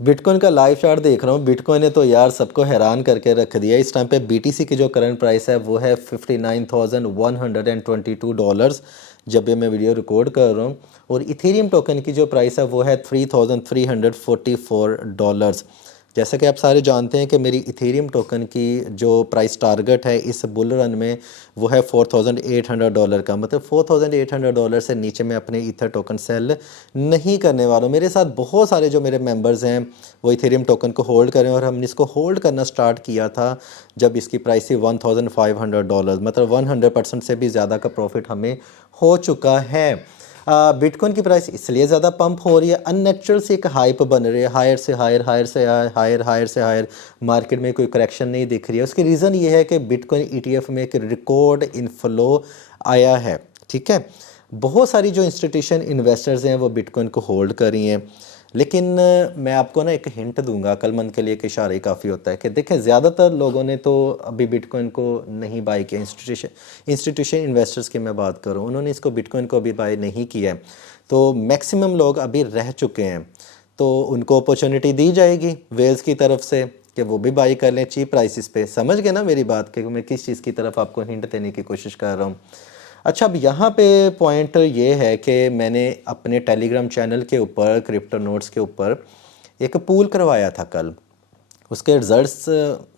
Bitcoin का live chart देख रहा हूँ। बिटकॉइन ने तो यार सबको हैरान करके रख दिया। इस टाइम पे बीटीसी की जो करंट प्राइस है वो है $59,122 जब ये मैं वीडियो रिकॉर्ड कर रहा हूँ। और इथेरियम टोकन की जो प्राइस है वो है $3,344। जैसा कि आप सारे जानते हैं कि मेरी इथेरियम टोकन की जो प्राइस टारगेट है इस बुल रन में वो है $4,800 का। मतलब $4,800 से नीचे मैं अपने ईथर टोकन सेल नहीं करने वाला हूँ। मेरे साथ बहुत सारे जो मेरे मेंबर्स हैं वो इथेरियम टोकन को होल्ड करें, और हमने इसको होल्ड करना स्टार्ट किया था जब इसकी प्राइस थी $1,500। मतलब 100% से भी ज़्यादा का प्रॉफिट हमें हो चुका है। बिटकॉइन की प्राइस इसलिए ज़्यादा पंप हो रही है, अननेचुरल से एक हाइप बन रही है, हायर से हायर, हायर से हायर, हायर से हायर। मार्केट में कोई करेक्शन नहीं दिख रही है। उसकी रीज़न ये है कि बिटकॉइन ईटीएफ में एक रिकॉर्ड इनफ्लो आया है। ठीक है, बहुत सारी जो इंस्टीट्यूशन इन्वेस्टर्स हैं वो बिटकॉइन को होल्ड कर रही हैं। लेकिन मैं आपको ना एक हिंट दूंगा, अक्लमंद के लिए एक इशारा ही काफ़ी होता है कि देखें ज़्यादातर लोगों ने तो अभी बिटकॉइन को नहीं बाई किया। इंस्टीट्यूशन इन्वेस्टर्स की मैं बात करूं, उन्होंने इसको बिटकॉइन को अभी बाई नहीं किया है। तो मैक्सिमम लोग अभी रह चुके हैं, तो उनको अपॉर्चुनिटी दी जाएगी वेल्स की तरफ से कि वो भी बाई कर लें चीप प्राइसेस पे। समझ गए ना मेरी बात कि मैं किस चीज़ की तरफ आपको हिंट देने की कोशिश कर रहा हूँ। अच्छा, अब यहाँ पे पॉइंट ये है कि मैंने अपने टेलीग्राम चैनल के ऊपर क्रिप्टो नोट्स के ऊपर एक पूल करवाया था कल। उसके रिजल्ट्स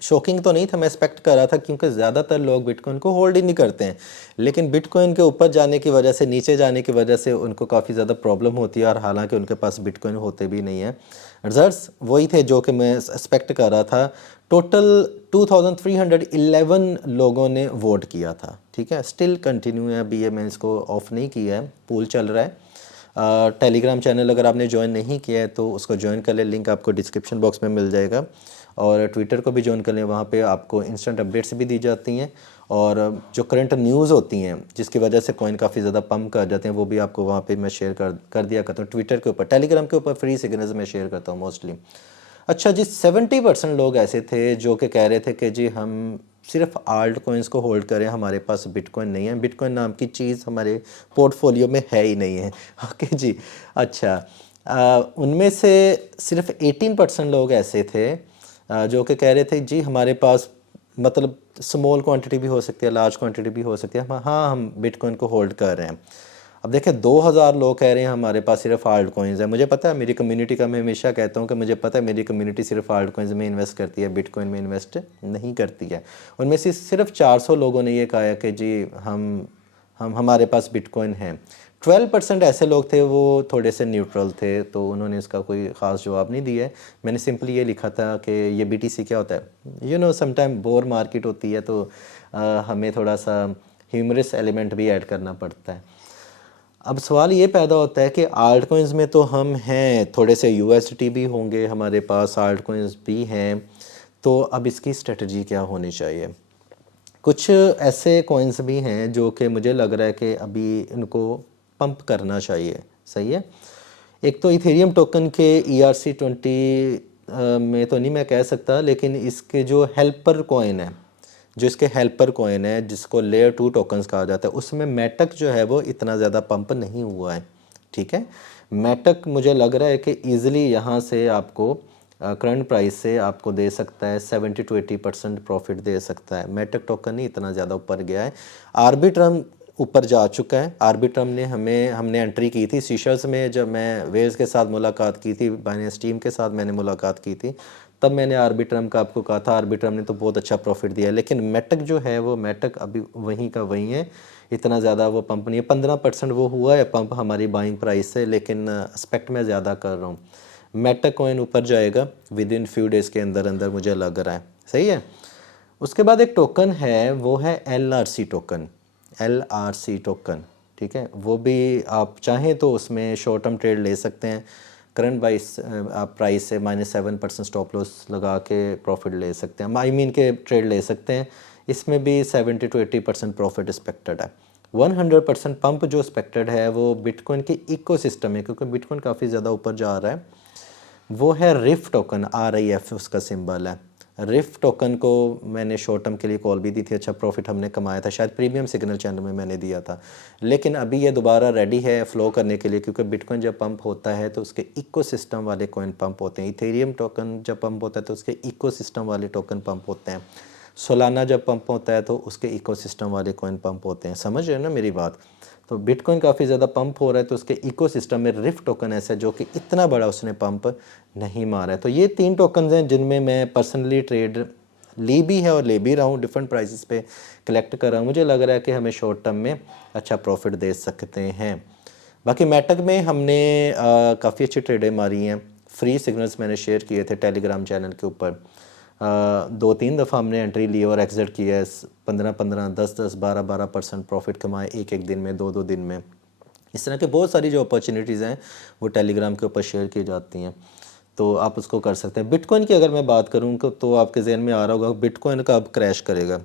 शॉकिंग तो नहीं था, मैं एक्सपेक्ट कर रहा था, क्योंकि ज़्यादातर लोग बिटकॉइन को होल्ड ही नहीं करते हैं। लेकिन बिटकॉइन के ऊपर जाने की वजह से, नीचे जाने की वजह से उनको काफ़ी ज़्यादा प्रॉब्लम होती है, और हालांकि उनके पास बिटकॉइन होते भी नहीं हैं। रिजल्ट्स वही थे जो कि मैं एक्सपेक्ट कर रहा था। टोटल 2311 लोगों ने वोट किया था। ठीक है, स्टिल कंटिन्यू है अभी, ये मैंने इसको ऑफ़ नहीं किया है, पूल चल रहा है। टेलीग्राम चैनल अगर आपने ज्वाइन नहीं किया है तो उसको ज्वाइन कर लें, लिंक आपको डिस्क्रिप्शन बॉक्स में मिल जाएगा। और ट्विटर को भी ज्वाइन कर लें, वहाँ पे आपको इंस्टेंट अपडेट्स भी दी जाती हैं, और जो करंट न्यूज़ होती हैं जिसकी वजह से कॉइन काफ़ी ज़्यादा पंप कर जाते हैं वो भी आपको वहाँ पे मैं शेयर कर दिया करता हूँ ट्विटर के ऊपर। टेलीग्राम के ऊपर फ्री सिग्नल्स में शेयर करता हूँ मोस्टली। अच्छा जी, 70% लोग ऐसे थे जो कि कह रहे थे कि जी हम सिर्फ आल्ट कॉइन्स को होल्ड करें, हमारे पास बिटकॉइन नहीं है, बिटकॉइन नाम की चीज़ हमारे पोर्टफोलियो में है ही नहीं है। ओके जी। अच्छा, उनमें से सिर्फ 18% लोग ऐसे थे जो कि कह रहे थे जी हमारे पास, मतलब स्मॉल क्वांटिटी भी हो सकती है, लार्ज क्वांटिटी भी हो सकती है, हाँ हम बिटकॉइन को होल्ड कर रहे हैं। अब देखें 2000 लोग कह रहे हैं हमारे पास सिर्फ आल्ट कॉइन्स है। मुझे पता है मेरी कम्युनिटी का, मैं हमेशा कहता हूँ कि मुझे पता है मेरी कम्युनिटी सिर्फ आल्ट कॉइन्स में इन्वेस्ट करती है, बिटकॉइन में इन्वेस्ट नहीं करती है। उनमें से सिर्फ 400 लोगों ने ये कहा है कि जी हम हमारे पास बिटकॉइन है। 12% ऐसे लोग थे वो थोड़े से न्यूट्रल थे, तो उन्होंने इसका कोई ख़ास जवाब नहीं दिया है। मैंने सिंपली ये लिखा था कि ये बीटीसी क्या होता है। You know sometime bore market होती है, तो हमें थोड़ा सा ह्यूमरस एलिमेंट भी ऐड करना पड़ता है। अब सवाल ये पैदा होता है कि आल्ट कॉइन्स में तो हम हैं, थोड़े से यूएसडी भी होंगे हमारे पास, आल्ट कॉइन्स भी हैं, तो अब इसकी स्ट्रेटजी क्या होनी चाहिए। कुछ ऐसे कॉइन्स भी हैं जो कि मुझे लग रहा है कि अभी इनको पंप करना चाहिए। सही है, एक तो इथेरियम टोकन के ERC20 में तो नहीं मैं कह सकता, लेकिन इसके जो हेल्पर कॉइन है, जो इसके हेल्पर कॉइन है जिसको लेयर 2 टोकन्स कहा जाता है, उसमें मेटक जो है वो इतना ज़्यादा पंप नहीं हुआ है। ठीक है, मेटक मुझे लग रहा है कि ईज़िली यहाँ से आपको करंट प्राइस से आपको दे सकता है 70 to 80% प्रॉफिट दे सकता है। मेटक टोकन नहीं इतना ज़्यादा ऊपर गया है। आर्बिट्रम ऊपर जा चुका है। आर्बिट्रम ने हमने एंट्री की थी सीशल्स में, जब मैं वेल्स के साथ मुलाकात की थी, बाइनेंस टीम के साथ मैंने मुलाकात की थी, तब मैंने आर्बिट्रम का आपको कहा था। आर्बिट्रम ने तो बहुत अच्छा प्रॉफिट दिया है, लेकिन मेटक जो है वो मेटक अभी वहीं का वहीं है, इतना ज़्यादा वो पंप नहीं है। 15% वो हुआ है पंप हमारी बाइंग प्राइस से, लेकिन एक्सपेक्ट मैं ज़्यादा कर रहा हूँ। मेटक कॉइन ऊपर जाएगा विद इन फ्यू डेज़ के अंदर अंदर, मुझे लग रहा है। सही है। उसके बाद एक टोकन है, वो है LRC टोकन। LRC टोकन, ठीक है, वो भी आप चाहें तो उसमें शॉर्ट टर्म ट्रेड ले सकते हैं। करंट आप प्राइस से -7% स्टॉप लॉस लगा के प्रॉफिट ले सकते हैं, आई मीन के ट्रेड ले सकते हैं। इसमें भी 70 to 80% प्रॉफिट एक्सपेक्टेड है। 100% पंप जो एक्सपेक्टेड है वो बिटकॉइन के इकोसिस्टम है, क्योंकि बिटकॉइन काफ़ी ज़्यादा ऊपर जा रहा है। वो है रिफ टोकन, RIF उसका सिंबल है। रिफ टोकन को मैंने शॉर्ट टर्म के लिए कॉल भी दी थी, अच्छा प्रॉफिट हमने कमाया था, शायद प्रीमियम सिग्नल चैनल में मैंने दिया था। लेकिन अभी ये दोबारा रेडी है फ्लो करने के लिए, क्योंकि बिटकॉइन जब पंप होता है तो उसके इकोसिस्टम वाले कॉइन पंप होते हैं। इथेरियम टोकन जब पंप होता है तो उसके इकोसिस्टम वाले टोकन पंप होते हैं। सोलाना जब पंप होता है तो उसके इकोसिस्टम वाले कॉइन पंप होते हैं। समझ रहे हो ना मेरी बात? तो बिटकॉइन काफ़ी ज़्यादा पंप हो रहा है तो उसके इकोसिस्टम में रिफ टोकन ऐसा है जो कि इतना बड़ा उसने पंप नहीं मारा है। तो ये 3 टोकन्स हैं जिनमें मैं पर्सनली ट्रेड ली भी है और ले भी रहा हूँ, डिफरेंट प्राइसेस पे कलेक्ट कर रहा हूँ। मुझे लग रहा है कि हमें शॉर्ट टर्म में अच्छा प्रॉफिट दे सकते हैं। बाकी मेटक में हमने काफ़ी अच्छी ट्रेडें मारी हैं। फ्री सिग्नल्स मैंने शेयर किए थे टेलीग्राम चैनल के ऊपर। 2-3 दफ़ा हमने एंट्री ली और एग्ज़िट किया है। 15-15, 10-10, 12-12% प्रॉफिट कमाए एक दिन में, 2-2 दिन में। इस तरह के बहुत सारी जो अपॉर्चुनिटीज़ हैं वो टेलीग्राम के ऊपर शेयर की जाती हैं, तो आप उसको कर सकते हैं। बिटकॉइन की अगर मैं बात करूँ तो आपके जहन में आ रहा होगा बिटकॉइन का अब क्रैश करेगा,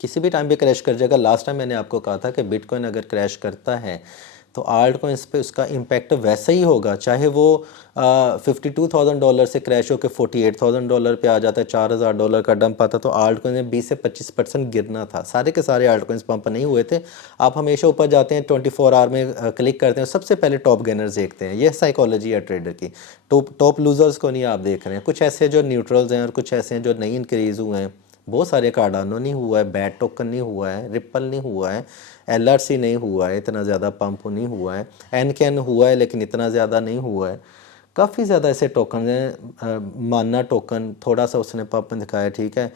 किसी भी टाइम पे क्रैश कर जाएगा। लास्ट टाइम मैंने आपको कहा था कि बिटकॉइन अगर क्रैश करता है तो आल्ट कॉइन्स पे उसका इम्पैक्ट वैसा ही होगा, चाहे वो $52,000 से क्रैश होकर $48,000 पे आ जाता है, $4,000 का डंप आता, तो आल्ट कॉइन में 20 से 25% गिरना था। सारे के सारे आल्ट कॉइन्स पंप नहीं हुए थे। आप हमेशा ऊपर जाते हैं, 24 आवर में क्लिक करते हैं, सबसे पहले टॉप गेनर्स देखते हैं। ये साइकोलॉजी है ट्रेडर की। टॉप लूजर्स को नहीं आप देख रहे हैं, कुछ ऐसे जो न्यूट्रल्स हैं और कुछ ऐसे हैं जो नहीं इंक्रीज़ हुए हैं। बहुत सारे कार्डानो नहीं हुआ है, बैट टोकन नहीं हुआ है, रिपल नहीं हुआ है, LRC नहीं हुआ है, इतना ज़्यादा पंप नहीं हुआ है, एनकैन हुआ है लेकिन इतना ज़्यादा नहीं हुआ है। काफ़ी ज़्यादा ऐसे टोकन हैं। माना टोकन थोड़ा सा उसने पंप दिखाया, ठीक है।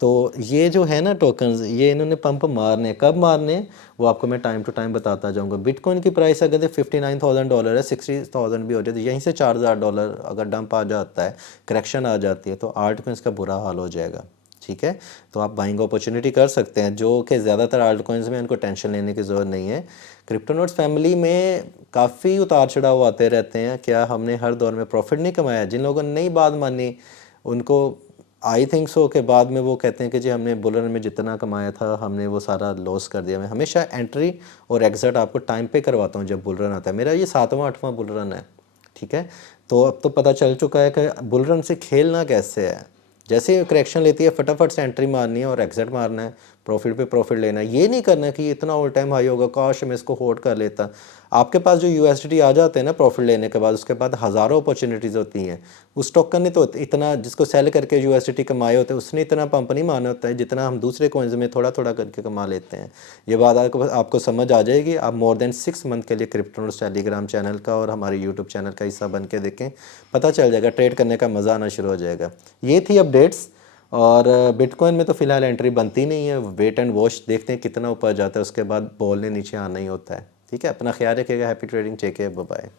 तो ये जो है ना टोकन्स, ये इन्होंने पंप मारने, कब मारने वो आपको मैं टाइम टू टाइम बताता जाऊँगा। बिटकॉइन की प्राइस अगर $59,000 है, 60,000 भी हो जाती है, यहीं से $4,000 अगर डंप आ जाता है, करेक्शन आ जाती है, तो आल्ट कॉइन्स का बुरा हाल हो जाएगा, ठीक है। तो आप बाइंग अपॉर्चुनिटी कर सकते हैं, जो कि ज़्यादातर आल्ट कॉइन्स में उनको टेंशन लेने की ज़रूरत नहीं है। क्रिप्टोनोट्स फैमिली में काफ़ी उतार चढ़ाव आते रहते हैं। क्या हमने हर दौर में प्रॉफिट नहीं कमाया? जिन लोगों ने नई बात मानी उनको आई थिंक सो के बाद में वो कहते हैं कि जी हमने बुल रन में जितना कमाया था हमने वो सारा लॉस कर दिया। मैं हमेशा एंट्री और एग्ज़िट आपको टाइम पे करवाता हूँ जब बुल रन आता है। मेरा ये 7वां 8वां बुल रन है, ठीक है। तो अब तो पता चल चुका है कि बुल रन से खेलना कैसे है। जैसे ही करेक्शन लेती है फटाफट से एंट्री मारनी है और एग्जिट मारना है, प्रॉफिट पे प्रॉफिट लेना है। ये नहीं करना कि इतना ऑल टाइम हाई होगा, काश मैं इसको होल्ड कर लेता। आपके पास जो USDT आ जाते हैं ना प्रॉफिट लेने के बाद, उसके बाद हज़ारों अपॉर्चुनिटीज़ होती हैं। उस टोकन ने तो इतना, जिसको सेल करके USDT कमाए होते हैं, उसने इतना पंप नहीं माना होता है जितना हम दूसरे कॉइन्स में थोड़ा थोड़ा करके कमा लेते हैं। ये बात आपको समझ आ जाएगी। आप मोर देन 6 मंथ के लिए क्रिप्टोनोट्स टेलीग्राम चैनल का और हमारे यूट्यूब चैनल का हिस्सा बन के देखें, पता चल जाएगा, ट्रेड करने का मज़ा आना शुरू हो जाएगा। ये थी अपडेट्स। और बिटकॉइन में तो फ़िलहाल एंट्री बनती नहीं है, वेट एंड वॉच, देखते हैं कितना ऊपर जाता है, उसके बाद बॉल ने नीचे आना ही होता है, ठीक है। अपना ख्याल रखिएगा। Happy trading, take care, bye bye.